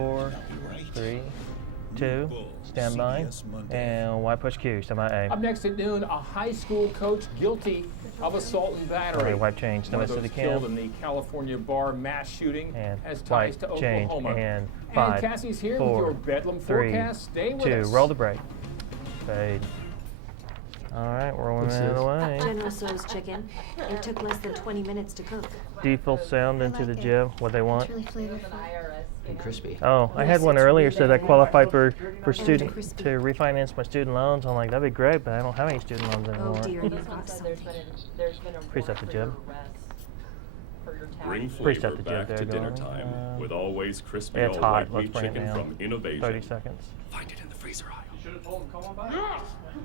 4, 3, 2, stand by, and Y push Q, stand by A. Up next at noon, a high school coach guilty of assault and battery. All right, Y change, stand by One of city those killed cam. in the California bar mass shooting And has ties to Y change, Oklahoma. and 5, Cassie's here 4, with your Bedlam 3, forecast. Stay with 2, us. roll the brake. Fade. All right, rolling it away. General Tso's chicken. It took less than 20 minutes to cook. Default sound into the jib, what they want. It's really flavorful. And crispy. Oh, I had one earlier said I qualified for student to refinance my student loans. I'm like, that'd be great, but I don't have any student loans anymore. Oh dear, you've got something. Preset the jib. Bring Preset flavor the jib back there, to dinner going. time with always crispy It's all hot. white Let's meat bring it chicken down. from Innovation. 30 seconds. Find it in the freezer aisle.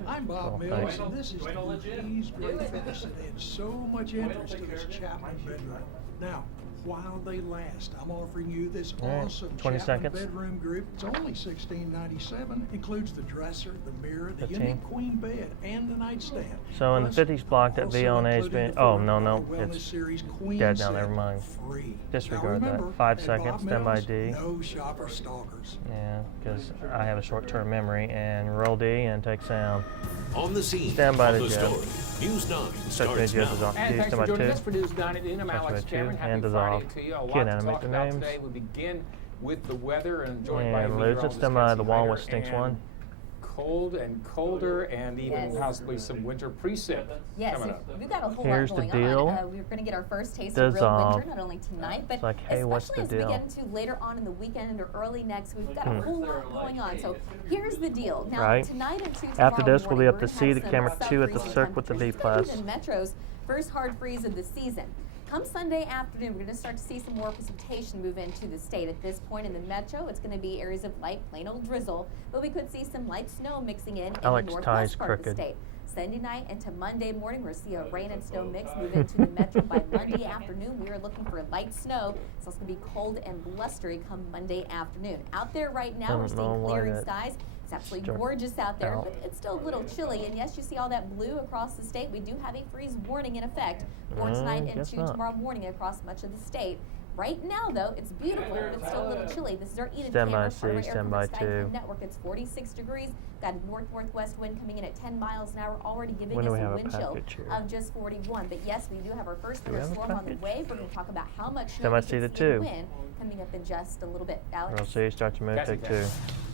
I'm Bob Cool, Mills, thanks. and this is Lee's Great Finish that adds so much interest to this Chapman bedroom. Now, while they last, I'm offering you this All right, awesome 20 Chapman seconds. bedroom group. It's only $16.97. Includes the dresser, the mirror, the 15. unique queen bed, and the nightstand. So in the Plus, 50s block, that also V on A has included been. the Oh, Forever no, Wellness it's Series Queen dead now. set Never mind. free. Disregard Now that. remember, 5 at seconds. Bob Stand by Mills, D. No shopper stalkers. Yeah, because I have a short-term memory. And roll D and take sound. On the scene, Stand by on the the jib. story. News 9 Touch starts mid jib is now. off. And Q, thanks stand for by joining 2. us for News 9 at noon. I'm Touch Alex by 2, Cameron. Happy hand is Friday off. to you. A lot Q, to animate talk the about names. today. We begin with the weather and joined by And lose it. meteorologist Stand by the Cassie wall Hyder, with stinks and 1. cold and colder and even Yes. possibly some winter precip Yes, coming up. we've got a whole Here's lot the going deal. on. We're going to get our first taste of real Dissolve. winter, not only tonight, but It's like, hey, what's especially the as deal? we get into later on in the weekend or early next. We've got a whole lot going on. So here's the deal. Now, Right. tonight and 2 After tomorrow this, we'll be morning, up we're to gonna C, have the some camera 2 at the sub-freezing circ with the B+. temperatures. This could be the Metro's first hard freeze of the season. Come Sunday afternoon, we're going to start to see some more precipitation move into the state. At this point in the metro, it's going to be areas of light, plain old drizzle, but we could see some light snow mixing in the Alex's northwest tie's part of the crooked. state. Sunday night into Monday morning, we'll see a rain and snow mix move into the metro by Monday afternoon. We are looking for light snow, so it's going to be cold and blustery come Monday afternoon. Out there right now, we're Don't know seeing why clearing that skies. It's absolutely struck gorgeous out there, out. but it's still a little chilly. And yes, you see all that blue across the state. We do have a freeze warning in effect for tonight and guess 2 not. tomorrow morning across much of the state. Right now, though, it's beautiful, but it's still a little chilly. This is our Eden Stand by camera, C, part of our stand Air by Sky 2. network. It's 46 degrees. Got a north-northwest wind coming in at 10 miles an hour, already giving When do us we a have a wind chill package here? of just 41. But yes, we do have our first Do we winter have a storm on the package? way. We're going to talk about how much Stand snow by we C can to see 2. wind coming up in just a little bit. Alex? Roll C, start to move, Cassie, take 2.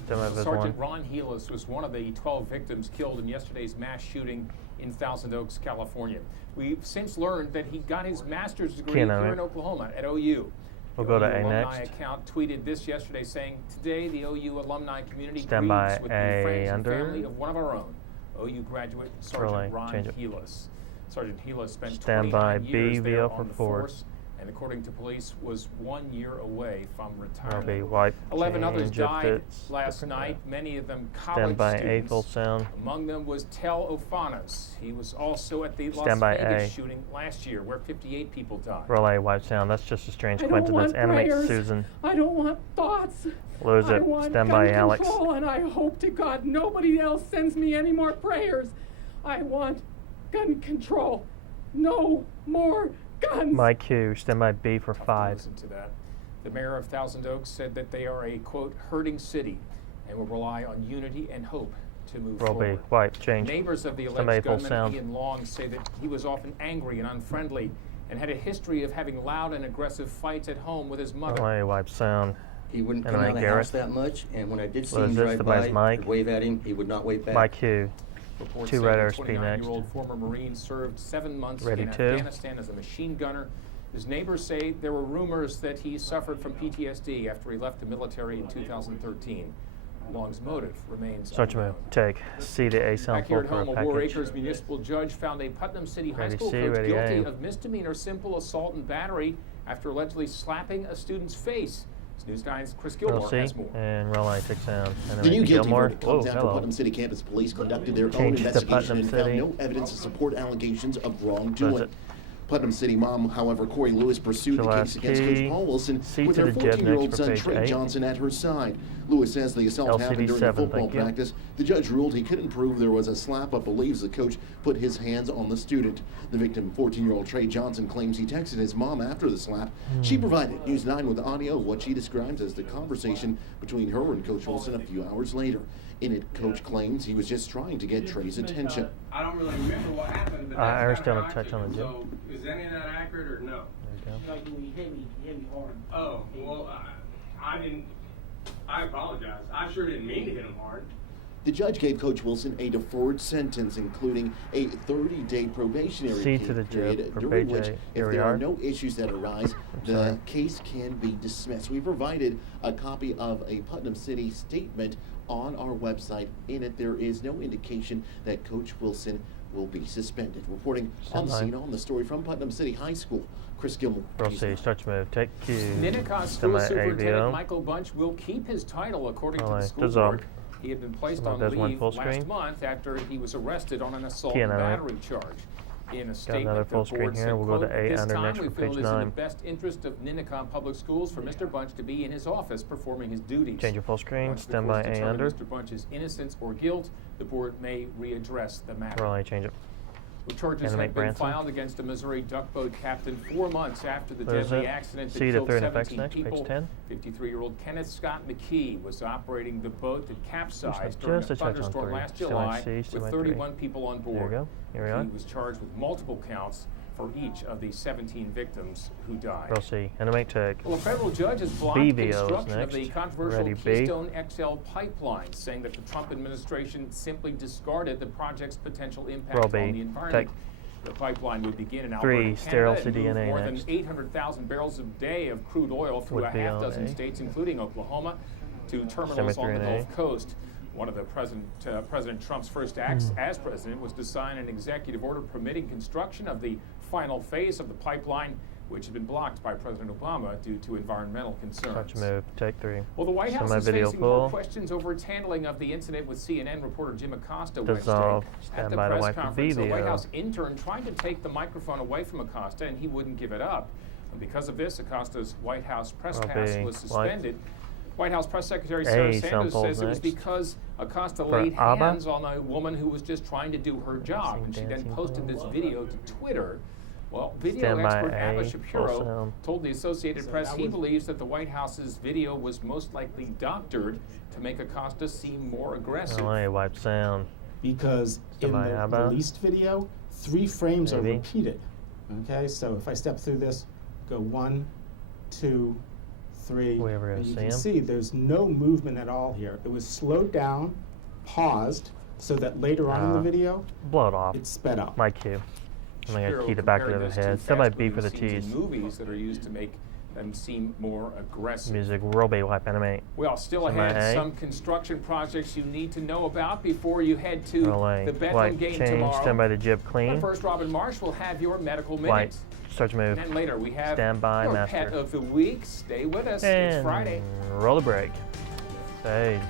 Stand by vis 1. Sergeant Ron Helis was one of the 12 victims killed in yesterday's mass shooting in Thousand Oaks, California. We've since learned that he got his master's degree Can't here know in it. Oklahoma at OU. We'll The go to OU A alumni next. account tweeted this yesterday saying, today the OU alumni community Stand by grieves with the A friends and under. family of one of our own, OU graduate Relay, Sergeant Ron change it. Helis. Sergeant Helis spent Stand by 29 B, years there VO for on the 4. force, and according to police, was 1 year away from Roll retirement. B, wipe. 11 others change if died it's last different. night, many of them Stand college by A, students. full sound. Among them was Tel Ofanis. He was also at the Las Stand by Vegas A. shooting last year, where 58 people died. Roll A, wipe sound. That's just a strange I don't coincidence. want Animate prayers. Susan. I don't want thoughts. Lose I it. want Stand gun by Alex. control, and I hope to God nobody else sends me any more prayers. I want gun control. No more guns. My Q, stand by B for 5. Listen to that. The mayor of Thousand Oaks said that they are a, quote, hurting city and will rely on unity and hope to move Roll B, forward. wipe, change. Neighbors of the Stand alleged by full gunman, sound. Ian Long, say that he was often angry and unfriendly and had a history of having loud and aggressive fights at home with his mother. Roll A, wipe sound. He wouldn't come Animate out of the Garrett. house that much, and when I did see What him is this? drive Somebody's by, mic? I'd wave at him, he would not wave back. My Q. Reports 2 say red the RSP next. 29-year-old former Marine served 7 months Ready in to. Afghanistan as a machine gunner. His neighbors say there were rumors that he suffered from PTSD after he left the military in 2013. Long's motive remains Start to move. unknown. Take C to A sound Back here full at for a home, a War package. Acres municipal judge found a Putnam City High Ready School C, coach ready guilty A. of misdemeanor simple assault and battery after allegedly slapping a student's face. News 9's Chris Roll Gilmore C has more. and roll A, take sound. The new guilty Gilmore. verdict comes Whoa, after hello. Putnam City campus police conducted their own Change to investigation Putnam and found City. no evidence to support allegations of wrongdoing. Visit. Putnam City mom, however, Corey Lewis, pursued the case against Coach Paul Wilson with her 14-year-old son Trey Johnson at her side. Lewis says the assault happened during a football practice. The judge ruled he couldn't prove there was a slap, but believes the coach put his hands on the student. The victim, 14-year-old Trey Johnson, claims he texted his mom after the slap. She provided News 9 with audio of what she describes as the conversation between her and Coach Wilson a few hours later. In it, Coach claims he was just trying to get Trey's attention. I don't really remember what happened, but I that's understand kinda the touch on the gym. So, is any of that accurate or no? There you go. Like when you hit me hard. Oh, well, I didn't. I apologize. I sure didn't mean to hit him hard. The judge gave Coach Wilson a deferred sentence, including a 30-day probationary period, during which, if there are no issues that arise, the case can be dismissed. We provided a copy of a Putnam City statement on our website. In it, there is no indication that Coach Wilson will be suspended. Reporting on the scene on the story from Putnam City High School, Chris Gilmore. Rossi, start to move. Take two. Ninnekah School Superintendent Michael Bunch will keep his title according to the school board. He had been placed on leave last month after he was arrested on an assault and battery charge. In a statement, the board said, quote, "This time we feel it is in the best interest of Ninnekah Public Schools for Mr. Bunch to be in his office performing his duties. Change your full screen. Once the Stand by courts A determine under. Mr. Bunch's innocence or guilt, the board may readdress the matter." Roll, change it. Charges have been filed against a Missouri duck boat captain 4 months after the deadly accident that killed 17 people. 53-year-old Kenneth Scott McKee was operating the boat that capsized during a thunderstorm last July with 31 people on board. There you go. Here we are. He was charged with multiple counts for each of the 17 victims who died. We'll see. Animate tag. Well, a federal judge has blocked construction of the controversial Keystone XL pipeline, saying that the Trump administration simply discarded the project's potential impact on the environment. The pipeline would begin in Alberta, Canada, and move more than 800,000 barrels a day of crude oil through a half dozen states, including Oklahoma, to terminals on the Gulf Coast. One of the President Trump's first acts as president was to sign an executive order permitting construction of the final phase of the pipeline, which had been blocked by President Obama due to environmental concerns. Touch move. Take three. Well, the White House is facing more questions over its handling of the incident with CNN reporter Jim Acosta Wednesday. At the press conference, the White House intern tried to take the microphone away from Acosta, and he wouldn't give it up. And because of this, Acosta's White House press pass was suspended. White House Press Secretary Sarah Sanders says it was because Acosta laid hands on a woman who was just trying to do her job, and she then posted this video to Twitter. Well, video expert Abba Shapiro told the Associated Press he believes that the White House's video was most likely doctored to make Acosta seem more aggressive. Wipe sound. Because in the released video, 3 frames are repeated. Okay, so if I step through this, go 1, 2, 3, and you can see there's no movement at all here. It was slowed down, paused, so that later on in the video, blow it off. It's sped up. My cue. I'm going to key the back of the head. Somebody beat for the tease. Movies that are used to make them seem more aggressive. Music, roll, wipe, animate. Well, still ahead, some construction projects you need to know about before you head to the Bedlam game tomorrow. Stand by the jib, clean. But first, Robin Marsh will have your medical minute. Start to move. And then later we have Stand by, your master. pet of the week. Stay with us. And it's Friday. Roll the brake. Fade.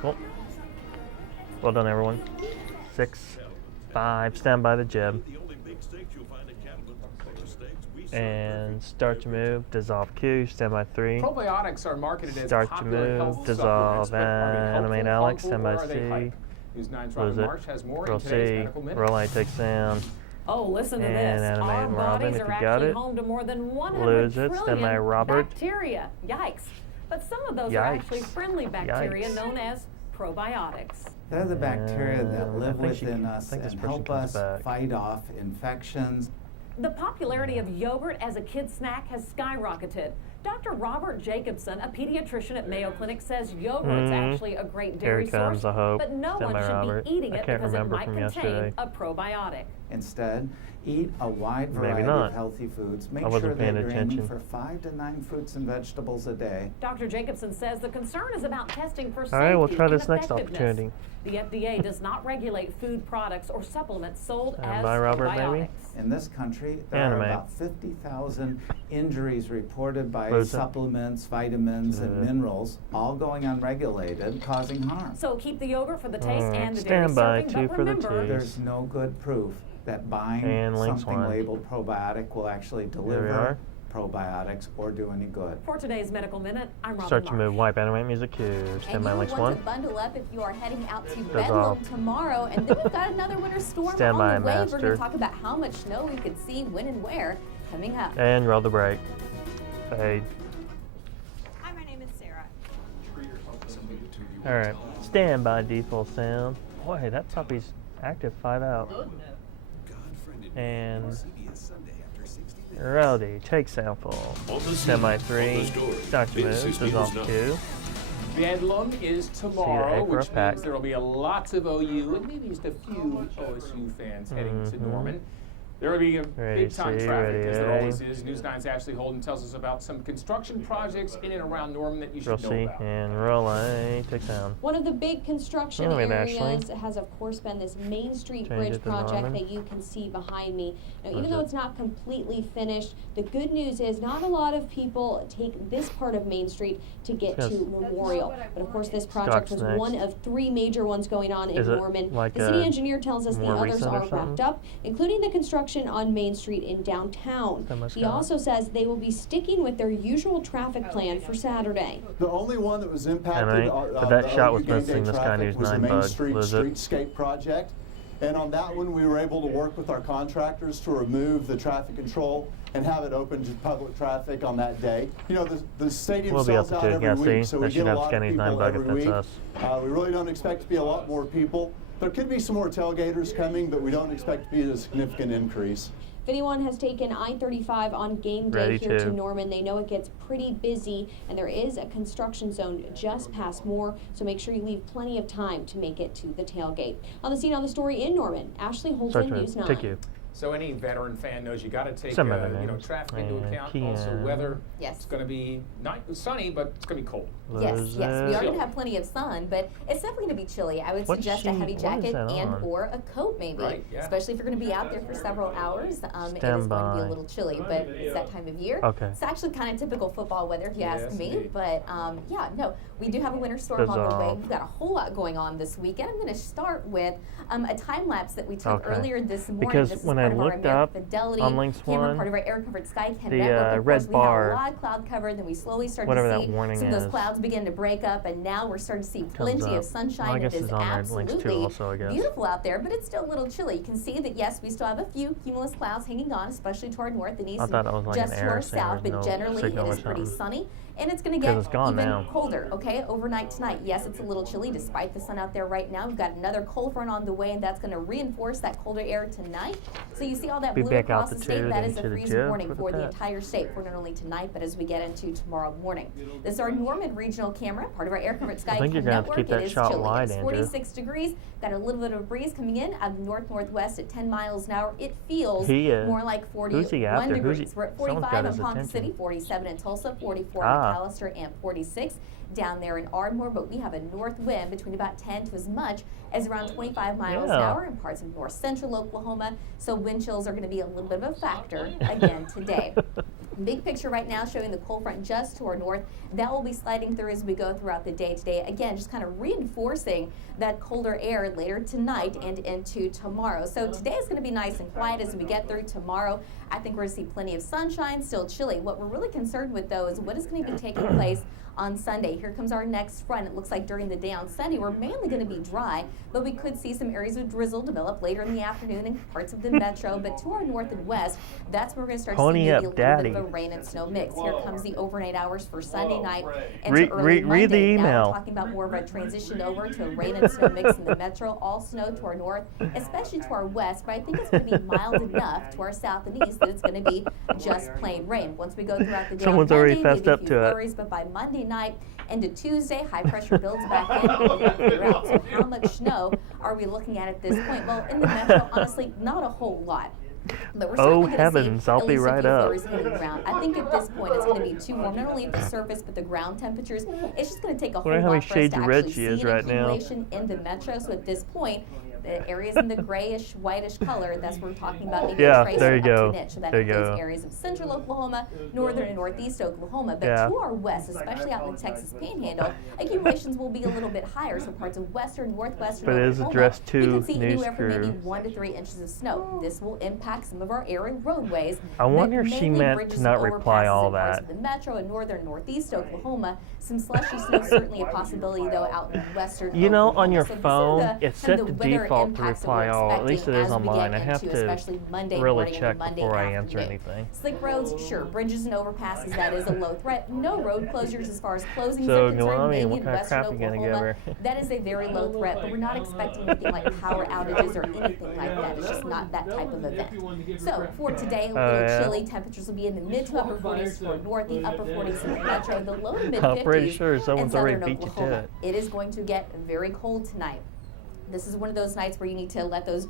Cool. Well done, everyone. 6, 5. Stand by the jib. And start to move, dissolve Q, stand by 3. Probiotics are marketed as start to popular move, health dissolve, animate Alex, stand by C. News 9's Robin Marsh has more in today's medical minute. Roll I take sound. Oh, listen to this. Our bodies are actually home to more than 100 trillion bacteria. Yikes. But some of those are actually friendly bacteria known as probiotics. They're the bacteria that live within us and help us fight off infections. The popularity of yogurt as a kid snack has skyrocketed. Dr. Robert Jacobson, a pediatrician at Mayo Clinic, says yogurt's actually a great dairy source, but no one should be eating it because it might contain a probiotic. Instead, eat a wide variety of healthy foods. Make sure that you're aiming for 5 to 9 fruits and vegetables a day. Dr. Jacobson says the concern is about testing for safety. All right, we'll try this and next opportunity. The FDA does not regulate food products or supplements sold as Robert, probiotics. maybe? In this country, there are about 50,000 injuries reported by supplements, vitamins, and minerals, all going unregulated, causing harm. So keep the yogurt for the taste and the dairy Stand by serving, but remember, there's no good proof that buying and something labeled probiotic will actually deliver probiotics or do any good. For today's Medical Minute, I'm Robin Start to Marsh. move, wipe, animate music cue. Stand by links 1. And you want to bundle up if you are heading out to Bedlam tomorrow. And then we've got another winter storm on the way. Master. We're going to talk about how much snow we could see, when and where, coming up. And roll the brake. Fade. Hi, my name is Sarah. All right. Stand by default sound. Boy, that puppy's active 5 out. And Rowdy, take sample. Stand by 3. Start to move. Dissolve 2. Bedlam is tomorrow, which means there will be lots of OU and maybe just a few OSU fans heading to Norman. There will be a big-time traffic, as there always is. News 9's Ashley Holden tells us about some construction projects in and around Norman that you should know about. And roll A, take sound. One of the big construction areas has, of course, been this Main Street Bridge project that you can see behind me. Now, even though it's not completely finished, the good news is not a lot of people take this part of Main Street to get to Memorial. But, of course, this project was one of 3 major ones going on in Norman. The city engineer tells us the others are wrapped up, including the construction on Main Street in downtown. He also says they will be sticking with their usual traffic plan for Saturday. The only one that was impacted but that shot was missing. This guy needs 9 Main bugs. Street Streetscape project. And on that one, we were able to work with our contractors to remove the traffic control and have it open to public traffic on that day. You know, the stadium sells out every week, so we get a lot of people every week. We really don't expect to be a lot more people. There could be some more tailgaters coming, but we don't expect to be a significant increase. If anyone has taken I-35 on game day here to Norman, they know it gets pretty busy, and there is a construction zone just past Moore, so make sure you leave plenty of time to make it to the tailgate. On the scene on the story in Norman, Ashley Holden, News 9. Thank you. So any veteran fan knows you got to take traffic into account. Also weather. Yes. It's going to be not sunny, but it's going to be cold. Yes. We are going to have plenty of sun, but it's definitely going to be chilly. I would suggest a heavy jacket and or a coat maybe, especially if you're going to be out there for several hours. It is going to be a little chilly, but it's that time of year. It's actually kind of typical football weather if you ask me, but we do have a winter storm on the way. We've got a whole lot going on this weekend. I'm going to start with a time lapse that we took earlier this morning. Because this is when part I of our looked up Fidelity on links camera, 1, part of our air-covered sky cam the network. Of red course, bar, we had a lot of cloud cover, then we slowly started to see some of those clouds begin to break up, and now we're starting to see plenty of sunshine. It is absolutely beautiful out there, but it's still a little chilly. You can see that, yes, we still have a few cumulus clouds hanging on, especially to our north and east and just to our south, but generally it is pretty sunny. And it's going to get even colder, overnight tonight. Yes, it's a little chilly despite the sun out there right now. We've got another cold front on the way, and that's going to reinforce that colder air tonight. So you see all that blue across the state. That is a freezing warning for the entire state for not only tonight, but as we get into tomorrow morning. This is our Norman regional camera, part of our air-covered sky cam network. It is chilly. It's 46 degrees. Got a little bit of a breeze coming in out of the north-northwest at 10 miles an hour. It feels more like 41 degrees. We're at 45 in Ponca City, 47 in Tulsa, 44 in McAllister, and 46 down there in Ardmore, but we have a north wind between about 10 to as much as around 25 miles an hour in parts of north central Oklahoma, so wind chills are going to be a little bit of a factor again today. Big picture right now showing the cold front just to our north. That will be sliding through as we go throughout the day today. Again, just kind of reinforcing that colder air later tonight and into tomorrow. So today is going to be nice and quiet as we get through tomorrow. I think we're going to see plenty of sunshine, still chilly. What we're really concerned with, though, is what is going to be taking place on Sunday. Here comes our next front. It looks like during the day on Sunday, we're mainly going to be dry, but we could see some areas of drizzle develop later in the afternoon in parts of the metro. But to our north and west, that's where we're going to start seeing maybe a little bit of a rain and snow mix. Here comes the overnight hours for Sunday night and to early Monday. Read the email. Now we're talking about more of a transition over to a rain and snow mix in the metro. All snow to our north, especially to our west, but I think it's going to be mild enough to our south and east that it's going to be just plain rain. Once we go throughout the day Someone's on Monday, already fessed up to flurries, but by Monday night into Tuesday, high pressure builds back in and we'll figure out. So how much snow are we looking at this point? Well, in the metro, honestly, not a whole lot. But we're oh heavens, I'll be right up. I think at this point it's going to be too warm, not only at the surface but the ground temperatures. It's just going to take a whole lot for us to actually see an accumulation in the metro. So at this point, The areas in the grayish, whitish color, that's what we're talking about. Maybe Yeah, a trace there you up to go. an inch. So that There you includes go. areas of central Oklahoma, northern and northeast Oklahoma. But Yeah. to our west, especially out in the Texas Panhandle, accumulations will be a little bit higher. So parts of western, northwestern But it is Oklahoma, addressed we to could see anywhere from maybe Newscast. 1 to 3 inches of snow. This will impact some of our area roadways. I wonder but if she mainly meant bridges to not and reply overpasses all in parts that. of the metro and northern and northeast Oklahoma. Some slushy snow certainly a possibility though out in western You know, Oklahoma. on your So these are phone, the it's kind set of to the weather default to impacts that reply we're all. At least it expecting is as on we mine. get I have into to especially Monday really morning check and Monday before I answer afternoon. anything. Slick roads, sure. Bridges and overpasses, that is a low threat. No road closures as far as closings So, are concerned. Noemi, Maybe what in kind of western crap you gonna give Oklahoma, her? that is a very low threat, but we're not expecting anything like power outages or anything like that. It's just not that type of event. So for today, a little yeah. chilly. Temperatures will be in the mid to upper 40s for north, the upper 40s in the metro, the low to mid I'm 50s pretty sure in someone's already southern beat you to Oklahoma. it. It is going to get very cold tonight. This is one of those nights where you need to let those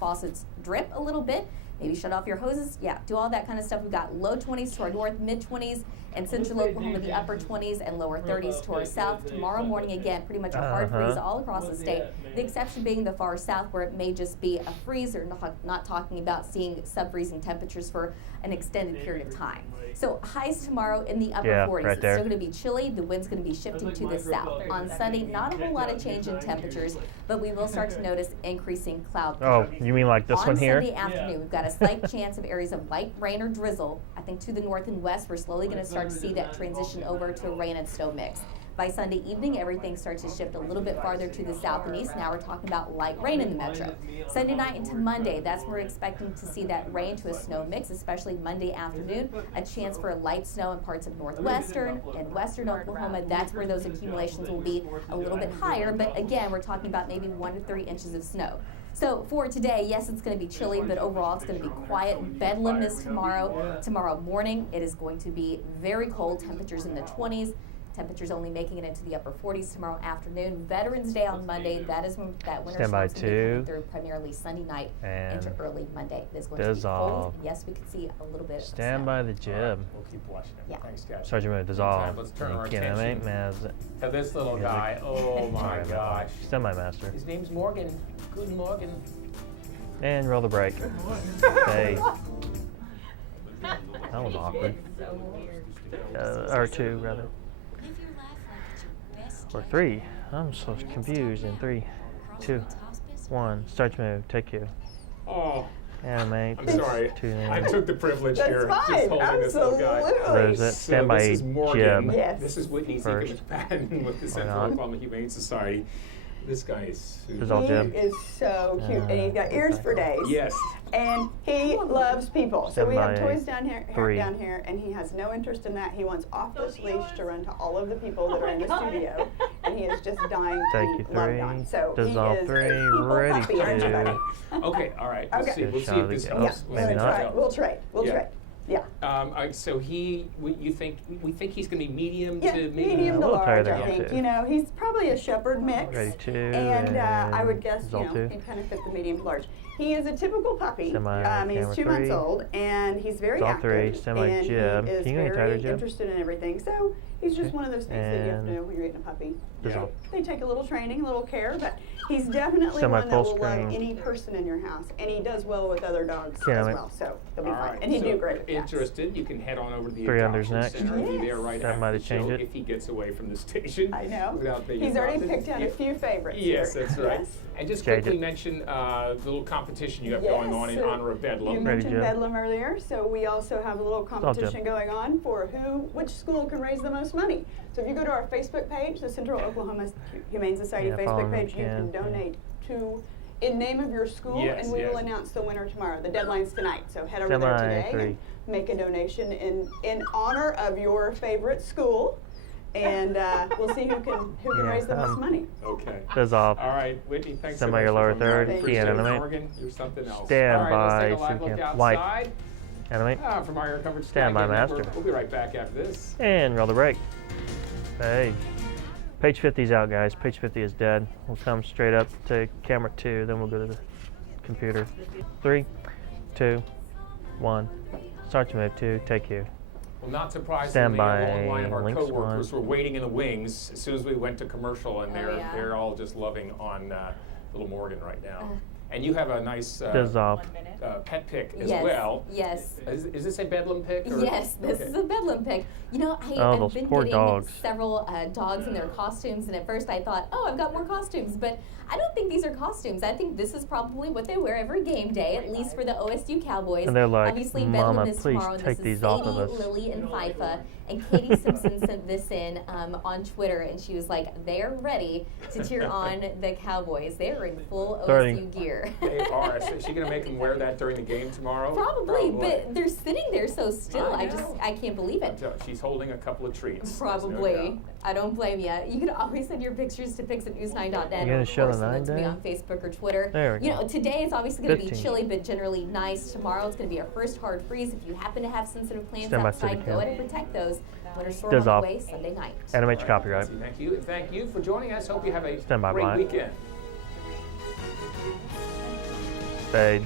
faucets drip a little bit. Maybe shut off your hoses. Yeah, do all that kind of stuff. We've got low 20s to our north, mid 20s, and central Oklahoma, the upper 20s and lower 30s to our south. Tomorrow morning, again, pretty much a hard freeze all across the state. The exception being the far south, where it may just be a freeze. Or not talking about seeing sub-freezing temperatures for an extended period of time. So highs tomorrow in the upper 40s. right It's there. still going to be chilly. The wind's going to be shifting to the south. On Sunday, not a whole lot of change in temperatures, but we will start to notice increasing cloud cover. Oh, you mean like this On one here? Sunday afternoon, we've got a slight chance of areas of light rain or drizzle. I think to the north and west, we're slowly going to start to see that transition over to a rain and snow mix. By Sunday evening, everything starts to shift a little bit farther to the south and east. Now we're talking about light rain in the metro. Sunday night into Monday, that's when we're expecting to see that rain to a snow mix, especially Monday afternoon. A chance for light snow in parts of northwestern and western Oklahoma. That's where those accumulations will be a little bit higher. But again, we're talking about maybe 1 to 3 inches of snow. So for today, yes, it's going to be chilly, but overall it's going to be quiet. Bedlam is tomorrow. Tomorrow morning, it is going to be very cold. Temperatures in the 20s. Temperatures only making it into the upper 40s tomorrow afternoon. Veterans Day on Monday, that is when that winter Standby storm's going to be coming two. through primarily Sunday night And into early Monday. It is going to be dissolve. cold. Yes, we could see a little bit of Stand snow. by the jib. We'll keep watching it. Yeah. Thanks, guys. Sergeant Move, dissolve. Let's turn our Can't attention make maz- to this little guy. Oh my gosh. Semi-master. His name's Morgan. Good Morgan. And roll the brake. Hey. That was awkward. Or two, rather. Or three. I'm so confused. In 3, 2, 1. Start your move. Take 2. Oh. Animate. I'm sorry. 2 I took the privilege That's here fine. just holding this little guy. There's it. So Stand by this is Morgan. jib. Yes. This is Whitney First. McFadden with the Central on. Oklahoma Humane Society. This guy is Dissolve He jib. is so cute, and he's got ears for days. Yes. And he loves people. So we have Stand by toys down here, 3. down here, and he has no interest in that. He wants off this leash to run to all of the people that are in the studio, and he is just dying to Take be you loved 3. on. So Dissolve he is 3. a people Ready puppy, aren't you, buddy? to. Okay, all right. Okay. We'll see. We'll see Shot if this again. helps. Yeah, Maybe We'll see if not. this try. helps. We'll trade. We'll Yeah. trade. Yeah. So we think he's going to be medium Yeah, to maybe. medium to we'll try large, that I one think. too. You know, he's probably a shepherd mix. Ready to. And I would guess, dissolve 2. he'd kind of fit the medium to large. He is a typical puppy. Semi He's camera 2 months 3. old, and he's very Dissolve 3. active. Semi And jib. he is Can you get a tighter very jib? interested in everything. So he's just Okay. one of those things that you have to And know when you're getting a puppy. Dissolve. They take a little training, a little care, but he's definitely Semi one that full will love screen. any person in your house, and he does well with other dogs Yeah, as mate. well. So he'll be All fine, right, and he'd so do great with cats. interested, you can head on over to the 3 unders adoption next. center. He'll be there right That after might the have changed show it. if he gets away from the station. I know. Without being He's already adopted. picked out Yeah. a few favorites. Yes, here. that's right. Yes. And just Change quickly it. mention the little competition you have going on in so honor of You Bedlam. Ready, mentioned Jim? Bedlam earlier, so we also have a little Jim. competition going on for which school can raise the most money. So if you go to our Facebook page, the Central Oklahoma Humane Society Yeah, Facebook follow page, you again. can donate in name of your school, Yes, and we will yes. announce the winner tomorrow. The deadline's tonight, so head over there Semi today 3. and make a donation in honor of your favorite school, and we'll see who can Yeah, raise the most money. Okay. Dissolve. All right, Whitney, thanks so Semi much. your lower for coming on. third. Appreciate Key it. animate. Morgan, you're something else. Stand All right, let's take a by live look Sucan. outside. White. Animate. From our air coverage Stand by, Network. master. We'll be right back after this. And roll the brake. Hey. Page 50 is out, guys. Page 50 is dead. We'll come straight up to camera 2, then we'll go to the computer. 3, 2, 1. Start to move 2. Take you. Well, not surprisingly, Stand by a long line of our links coworkers one. were waiting in the wings as soon as we went to commercial, and they're all just loving on little Morgan right now. And you have a nice pet pic as well. Yes. Is this a Bedlam pic? Or? Yes, this is a Bedlam pic. You know, I've been getting several dogs in their costumes, and at first I thought, oh, I've got more costumes, but I don't think these are costumes. I think this is probably what they wear every game day, at least for the OSU Cowboys. And they're like, obviously, Mama, Bedlam is please tomorrow. take This is these off of Sadie, us. Lily, and Fifa. And Katie Simpson sent this in on Twitter, and she was like, they're ready to cheer on the Cowboys. They're in full OSU gear. They are. So is she going to make them wear that during the game tomorrow? Probably, but they're sitting there so still. I can't believe it. She's holding a couple of treats. Probably. No, I don't blame you. You can always send your pictures to pics@news9.net. You're going to show the 9 to me day? on Facebook or Twitter. There we go. go. Today it's obviously going to be chilly, but generally nice. Tomorrow it's going to be our first hard freeze. If you happen to have sensitive plants outside, go ahead and protect those. Winter storm on the way Sunday night. Animate your copyright. Thank you. Thank you for joining us. Hope you have a Stand by, great weekend. Fade.